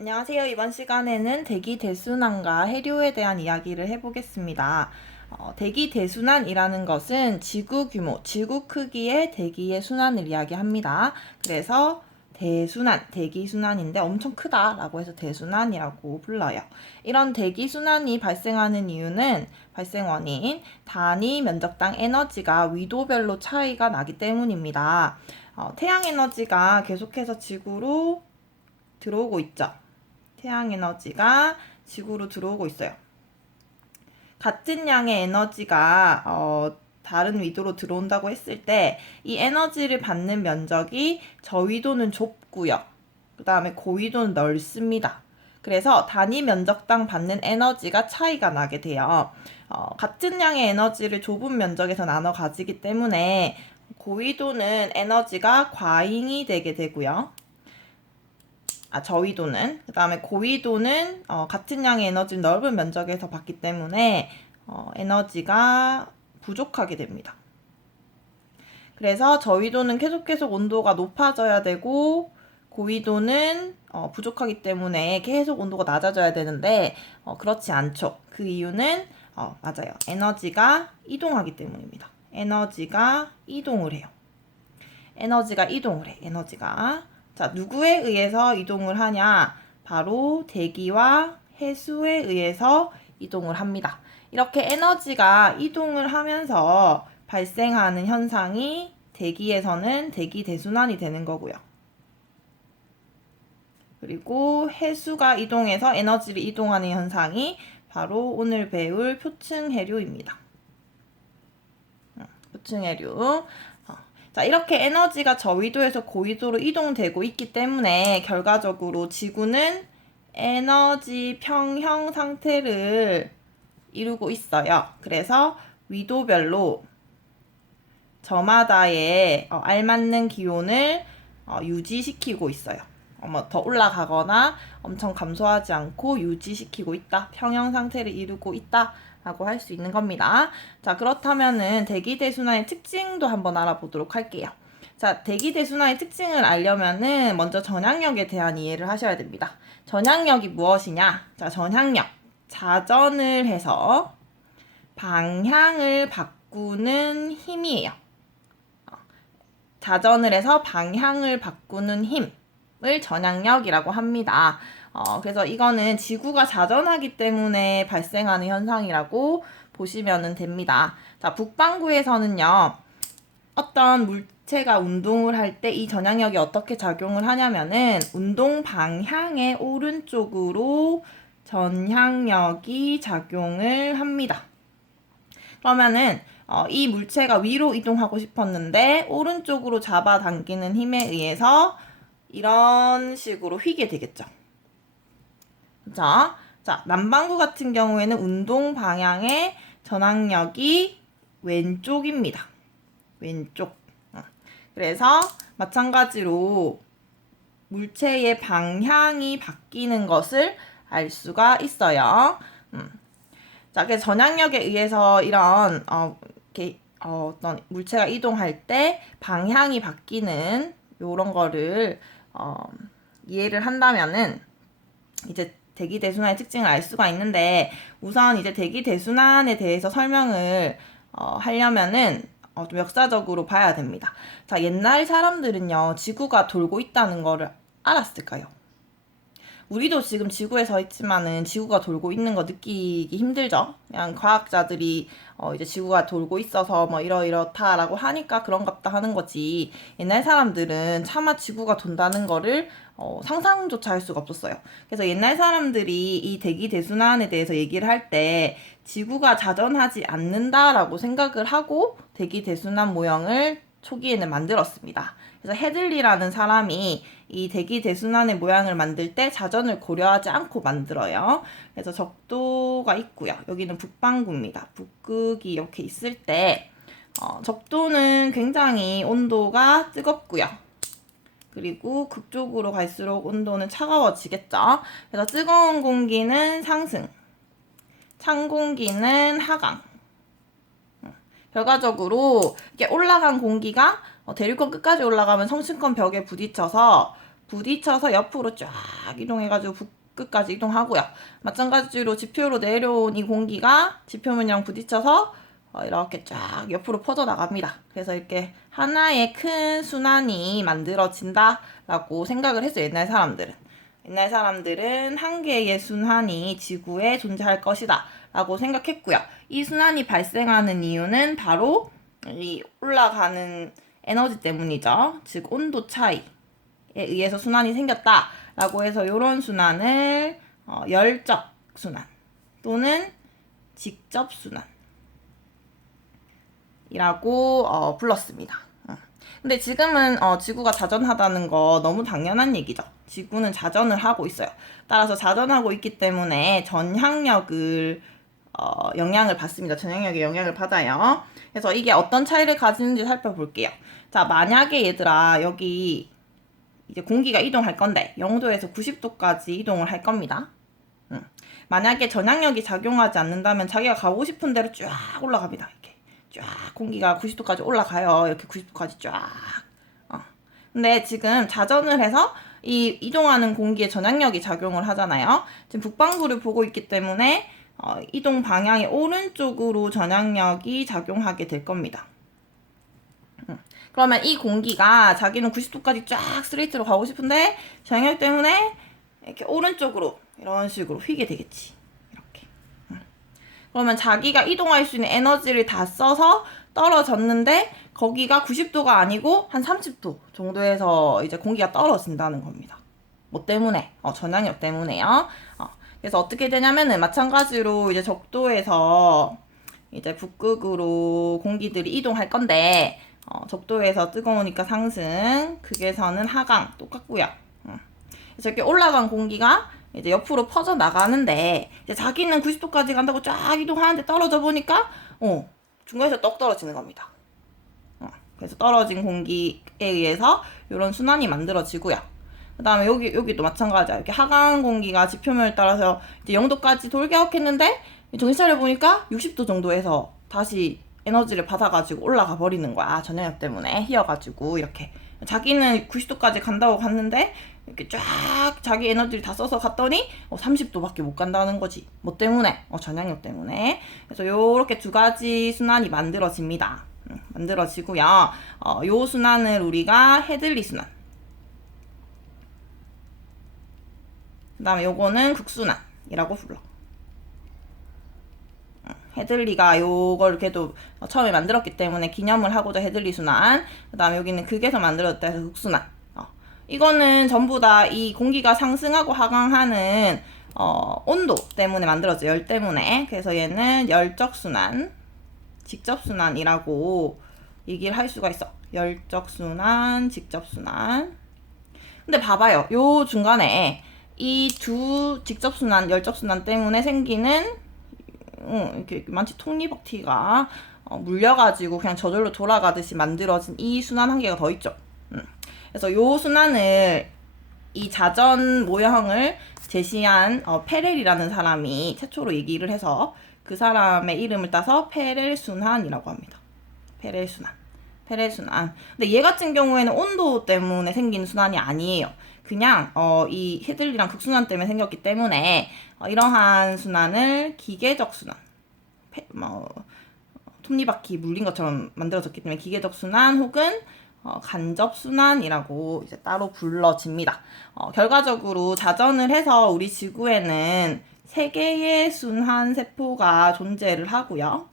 안녕하세요. 이번 시간에는 대기 대순환과 해류에 대한 이야기를 해보겠습니다. 대기 대순환이라는 것은 지구 규모, 지구 크기의 대기의 순환을 이야기합니다. 그래서 대순환, 대기순환인데 엄청 크다라고 해서 대순환이라고 불러요. 이런 대기순환이 발생하는 이유는 발생 원인, 단위 면적당 에너지가 위도별로 차이가 나기 때문입니다. 태양 에너지가 계속해서 지구로 들어오고 있죠. 태양 에너지가 지구로 들어오고 있어요. 같은 양의 에너지가 다른 위도로 들어온다고 했을 때 이 에너지를 받는 면적이 저위도는 좁고요. 그 다음에 고위도는 넓습니다. 그래서 단위 면적당 받는 에너지가 차이가 나게 돼요. 같은 양의 에너지를 좁은 면적에서 나눠 가지기 때문에 고위도는 에너지가 과잉이 되게 되고요. 저위도는. 그 다음에 고위도는 같은 양의 에너지를 넓은 면적에서 받기 때문에 에너지가 부족하게 됩니다. 그래서 저위도는 계속 온도가 높아져야 되고 고위도는 부족하기 때문에 계속 온도가 낮아져야 되는데 그렇지 않죠. 그 이유는 맞아요. 에너지가 이동하기 때문입니다. 에너지가 이동을 해요. 에너지가 이동을 해. 에너지가. 자, 누구에 의해서 이동을 하냐? 바로 대기와 해수에 의해서 이동을 합니다. 이렇게 에너지가 이동을 하면서 발생하는 현상이 대기에서는 대기 대순환이 되는 거고요. 그리고 해수가 이동해서 에너지를 이동하는 현상이 바로 오늘 배울 표층해류입니다. 표층해류. 자, 이렇게 에너지가 저위도에서 고위도로 이동되고 있기 때문에 결과적으로 지구는 에너지 평형 상태를 이루고 있어요. 그래서 위도별로 저마다의 알맞는 기온을 유지시키고 있어요. 더 올라가거나 엄청 감소하지 않고 유지시키고 있다. 평형 상태를 이루고 있다. 라고 할 수 있는 겁니다. 자, 그렇다면은 대기대순환의 특징도 한번 알아보도록 할게요. 자, 대기대순환의 특징을 알려면은 먼저 전향력에 대한 이해를 하셔야 됩니다. 전향력이 무엇이냐? 자, 전향력. 자전을 해서 방향을 바꾸는 힘이에요. 자전을 해서 방향을 바꾸는 힘을 전향력이라고 합니다. 그래서 이거는 지구가 자전하기 때문에 발생하는 현상이라고 보시면 됩니다. 자, 북반구에서는요, 어떤 물체가 운동을 할 때 이 전향력이 어떻게 작용을 하냐면은 운동 방향의 오른쪽으로 전향력이 작용을 합니다. 그러면은 이 물체가 위로 이동하고 싶었는데 오른쪽으로 잡아당기는 힘에 의해서 이런 식으로 휘게 되겠죠. 자, 남반구 같은 경우에는 운동 방향의 전항력이 왼쪽입니다. 왼쪽. 그래서 마찬가지로 물체의 방향이 바뀌는 것을 알 수가 있어요. 자, 그래서 전향력에 의해서 이런 어떤 물체가 이동할 때 방향이 바뀌는 요런 거를 이해를 한다면은 이제 대기대순환의 특징을 알 수가 있는데 우선 이제 대기대순환에 대해서 설명을 하려면은 좀 역사적으로 봐야 됩니다. 자, 옛날 사람들은요, 지구가 돌고 있다는 거를 알았을까요? 우리도 지금 지구에 서 있지만은 지구가 돌고 있는 거 느끼기 힘들죠? 그냥 과학자들이 이제 지구가 돌고 있어서 뭐 이렇다라고 하니까 그런갑다 하는 거지. 옛날 사람들은 차마 지구가 돈다는 거를 상상조차 할 수가 없었어요. 그래서 옛날 사람들이 이 대기 대순환에 대해서 얘기를 할 때 지구가 자전하지 않는다라고 생각을 하고 대기 대순환 모형을 초기에는 만들었습니다. 그래서 헤들리라는 사람이 이 대기 대순환의 모양을 만들 때 자전을 고려하지 않고 만들어요. 그래서 적도가 있고요. 여기는 북반구입니다. 북극이 이렇게 있을 때 적도는 굉장히 온도가 뜨겁고요. 그리고 극쪽으로 갈수록 온도는 차가워지겠죠. 그래서 뜨거운 공기는 상승, 찬 공기는 하강. 결과적으로 이렇게 올라간 공기가 대륙권 끝까지 올라가면 성층권 벽에 부딪혀서 부딪혀서 옆으로 쫙 이동해가지고 북극까지 이동하고요. 마찬가지로 지표로 내려온 이 공기가 지표면이랑 부딪혀서 이렇게 쫙 옆으로 퍼져나갑니다. 그래서 이렇게 하나의 큰 순환이 만들어진다라고 생각을 했어요. 옛날 사람들은 한 개의 순환이 지구에 존재할 것이다 라고 생각했고요. 이 순환이 발생하는 이유는 바로 이 올라가는 에너지 때문이죠. 즉 온도 차이에 의해서 순환이 생겼다라고 해서 이런 순환을 열적 순환 또는 직접 순환이라고 불렀습니다. 근데 지금은 지구가 자전하다는 거 너무 당연한 얘기죠. 지구는 자전을 하고 있어요. 따라서 자전하고 있기 때문에 전향력을 영향을 받습니다. 전향력에 영향을 받아요. 그래서 이게 어떤 차이를 가지는지 살펴볼게요. 자, 만약에 얘들아 여기 이제 공기가 이동할 건데 0도에서 90도까지 이동을 할 겁니다. 만약에 전향력이 작용하지 않는다면 자기가 가고 싶은 대로 쫙 올라갑니다. 이렇게 쫙 공기가 90도까지 올라가요. 이렇게 90도까지 쫙. 근데 지금 자전을 해서 이 이동하는 공기에 전향력이 작용을 하잖아요. 지금 북반구를 보고 있기 때문에 이동 방향의 오른쪽으로 전향력이 작용하게 될 겁니다. 그러면 이 공기가 자기는 90도까지 쫙 스트레이트로 가고 싶은데 전향력 때문에 이렇게 오른쪽으로 이런 식으로 휘게 되겠지. 이렇게. 그러면 자기가 이동할 수 있는 에너지를 다 써서 떨어졌는데 거기가 90도가 아니고 한 30도 정도에서 이제 공기가 떨어진다는 겁니다. 뭐 때문에? 전향력 때문에요. 그래서 어떻게 되냐면은 마찬가지로 이제 적도에서 이제 북극으로 공기들이 이동할 건데 적도에서 뜨거우니까 상승, 극에서는 하강 똑같고요. 그래서 이렇게 올라간 공기가 이제 옆으로 퍼져 나가는데 이제 자기는 90도까지 간다고 쫙 이동하는데 떨어져 보니까 중간에서 떡 떨어지는 겁니다. 그래서 떨어진 공기에 의해서 이런 순환이 만들어지고요. 그 다음에 여기도 마찬가지야. 이렇게 하강 공기가 지표면을 따라서 이제 0도까지 돌격했는데 정신 차려보니까 60도 정도에서 다시 에너지를 받아가지고 올라가 버리는 거야. 전향력 때문에 휘어가지고 이렇게. 자기는 90도까지 간다고 갔는데 이렇게 쫙 자기 에너지를 다 써서 갔더니 30도밖에 못 간다는 거지. 뭐 때문에? 전향력 때문에. 그래서 요렇게 두 가지 순환이 만들어집니다. 만들어지고요. 요 순환을 우리가 헤들리 순환. 그 다음에 요거는 극순환이라고 불러. 헤들리가 요걸 걔도 처음에 만들었기 때문에 기념을 하고자 헤들리 순환. 그 다음에 여기는 극에서 만들어졌다 해서 극순환. 이거는 전부 다 이 공기가 상승하고 하강하는 온도 때문에 만들어져. 열 때문에. 그래서 얘는 열적 순환, 직접 순환이라고 얘기를 할 수가 있어. 열적 순환, 직접 순환. 근데 봐봐요. 요 중간에 이 두 직접 순환, 열적 순환 때문에 생기는 이렇게 마치 톱니바퀴가 물려가지고 그냥 저절로 돌아가듯이 만들어진 이 순환 한 개가 더 있죠. 그래서 요 순환을 이 자전 모형을 제시한 페렐이라는 사람이 최초로 얘기를 해서 그 사람의 이름을 따서 페렐 순환이라고 합니다. 페렐 순환. 근데 얘 같은 경우에는 온도 때문에 생긴 순환이 아니에요. 그냥 이 헤들리랑 극순환 때문에 생겼기 때문에 이러한 순환을 기계적 순환, 톱니바퀴 물린 것처럼 만들어졌기 때문에 기계적 순환 혹은 간접 순환이라고 이제 따로 불러집니다. 결과적으로 자전을 해서 우리 지구에는 3개의 순환 세포가 존재를 하고요.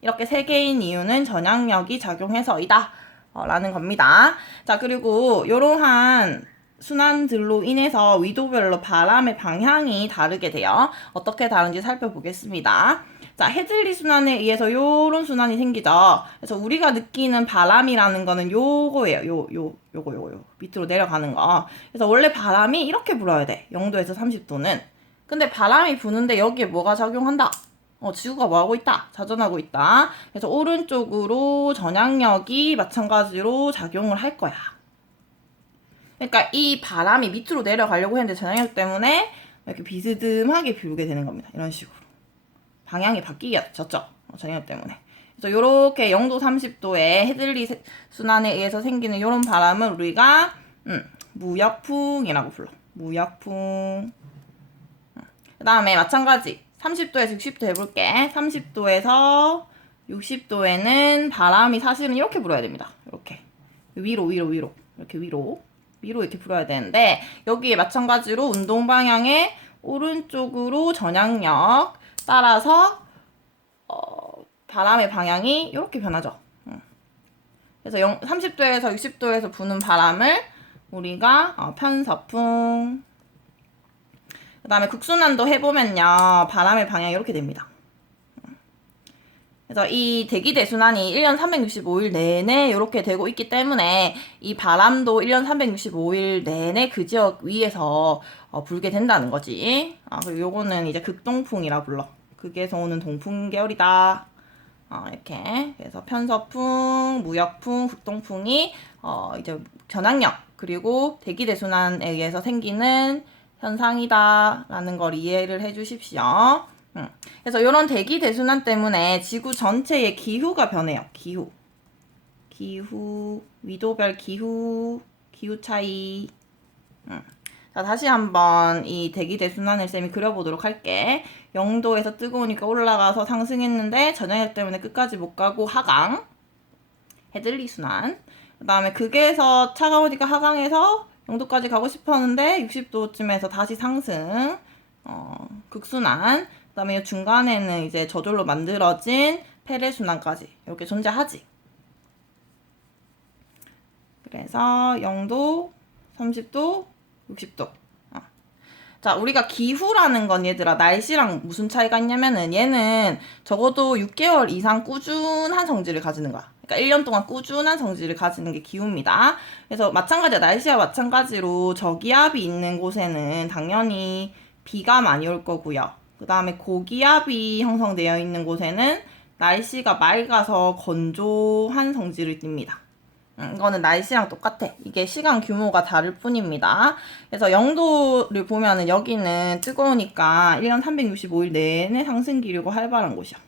이렇게 3개인 이유는 전향력이 작용해서이다 라는 겁니다. 자, 그리고 이러한 순환들로 인해서 위도별로 바람의 방향이 다르게 돼요. 어떻게 다른지 살펴보겠습니다. 자, 헤들리 순환에 의해서 요런 순환이 생기죠. 그래서 우리가 느끼는 바람이라는 거는 요거예요. 요거 밑으로 내려가는 거. 그래서 원래 바람이 이렇게 불어야 돼. 0도에서 30도는. 근데 바람이 부는데 여기에 뭐가 작용한다? 지구가 뭐하고 있다? 자전하고 있다. 그래서 오른쪽으로 전향력이 마찬가지로 작용을 할 거야. 그러니까 이 바람이 밑으로 내려가려고 했는데 전향력 때문에 이렇게 비스듬하게 불게 되는 겁니다. 이런 식으로. 방향이 바뀌게 됐죠. 전향력 때문에. 그래서 요렇게 0도 30도의 헤들리 순환에 의해서 생기는 요런 바람을 우리가 무역풍이라고 불러. 무역풍. 그 다음에 마찬가지 30도에서 60도 해볼게. 30도에서 60도에는 바람이 사실은 이렇게 불어야 됩니다. 이렇게 위로 이렇게 위로 이렇게 불어야 되는데, 여기에 마찬가지로 운동 방향의 오른쪽으로 전향력 따라서 바람의 방향이 이렇게 변하죠. 그래서 30도에서 60도에서 부는 바람을 우리가 편서풍. 그 다음에 극순환도 해보면요, 바람의 방향이 이렇게 됩니다. 그래서 이 대기대순환이 1년 365일 내내 이렇게 되고 있기 때문에 이 바람도 1년 365일 내내 그 지역 위에서 불게 된다는 거지. 그리고 요거는 이제 극동풍이라 불러. 극에서 오는 동풍 계열이다. 이렇게. 그래서 편서풍, 무역풍, 극동풍이 이제 전항력 그리고 대기대순환에 의해서 생기는 현상이다라는 걸 이해를 해주십시오. 그래서 이런 대기대순환 때문에 지구 전체의 기후가 변해요. 기후, 위도별 기후 차이. 자, 다시 한번 이 대기대순환을 쌤이 그려보도록 할게. 0도에서 뜨거우니까 올라가서 상승했는데 저녁 때문에 끝까지 못 가고 하강, 해들리 순환. 그 다음에 극에서 차가우니까 하강해서 0도까지 가고 싶었는데 60도쯤에서 다시 상승, 극순환. 그 다음에 중간에는 이제 저절로 만들어진 폐례순환까지 이렇게 존재하지. 그래서 0도, 30도, 60도. 자, 우리가 기후라는 건 얘들아, 날씨랑 무슨 차이가 있냐면은 얘는 적어도 6개월 이상 꾸준한 성질을 가지는 거야. 그러니까 1년 동안 꾸준한 성질을 가지는 게 기후입니다. 그래서 마찬가지야, 날씨와 마찬가지로 저기압이 있는 곳에는 당연히 비가 많이 올 거고요. 그 다음에 고기압이 형성되어 있는 곳에는 날씨가 맑아서 건조한 성질을 띱니다. 이거는 날씨랑 똑같아. 이게 시간 규모가 다를 뿐입니다. 그래서 0도를 보면은 여기는 뜨거우니까 1년 365일 내내 상승 기류가 활발한 곳이야.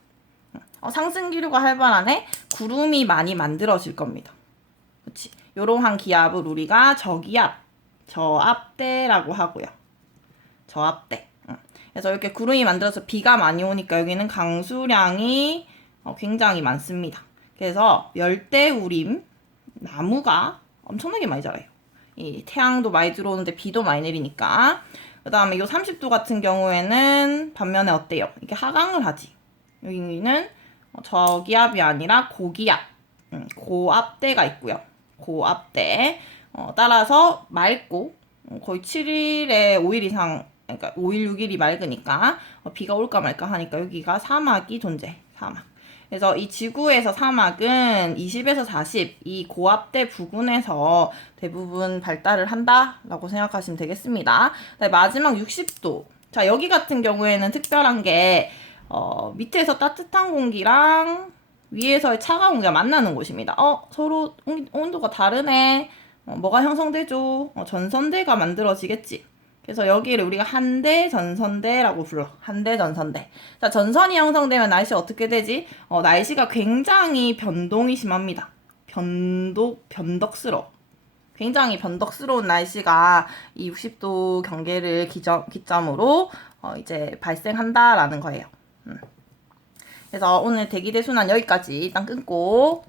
상승 기류가 활발하네? 구름이 많이 만들어질 겁니다. 그치? 요러한 기압을 우리가 저기압, 저압대라고 하고요. 저압대. 그래서 이렇게 구름이 만들어서 비가 많이 오니까 여기는 강수량이 굉장히 많습니다. 그래서 열대우림, 나무가 엄청나게 많이 자라요. 이 태양도 많이 들어오는데 비도 많이 내리니까. 그 다음에 이 30도 같은 경우에는 반면에 어때요? 이게 하강을 하지. 여기는 저기압이 아니라 고기압, 고압대가 있고요. 고압대. 따라서 맑고 거의 7일에 5일 이상, 그러니까 5일, 6일이 맑으니까 비가 올까 말까 하니까 여기가 사막이 존재해. 사막. 그래서 이 지구에서 사막은 20에서 40, 이 고압대 부근에서 대부분 발달을 한다라고 생각하시면 되겠습니다. 네, 마지막 60도. 자, 여기 같은 경우에는 특별한 게 밑에서 따뜻한 공기랑 위에서의 차가운 공기가 만나는 곳입니다. 서로 온도가 다르네. 뭐가 형성되죠? 전선대가 만들어지겠지. 그래서 여기를 우리가 한대 전선대라고 불러. 한대 전선대. 자, 전선이 형성되면 날씨 어떻게 되지? 날씨가 굉장히 변동이 심합니다. 변덕스러워. 굉장히 변덕스러운 날씨가 이 60도 경계를 기점으로 이제 발생한다라는 거예요. 그래서 오늘 대기대순환 여기까지 일단 끊고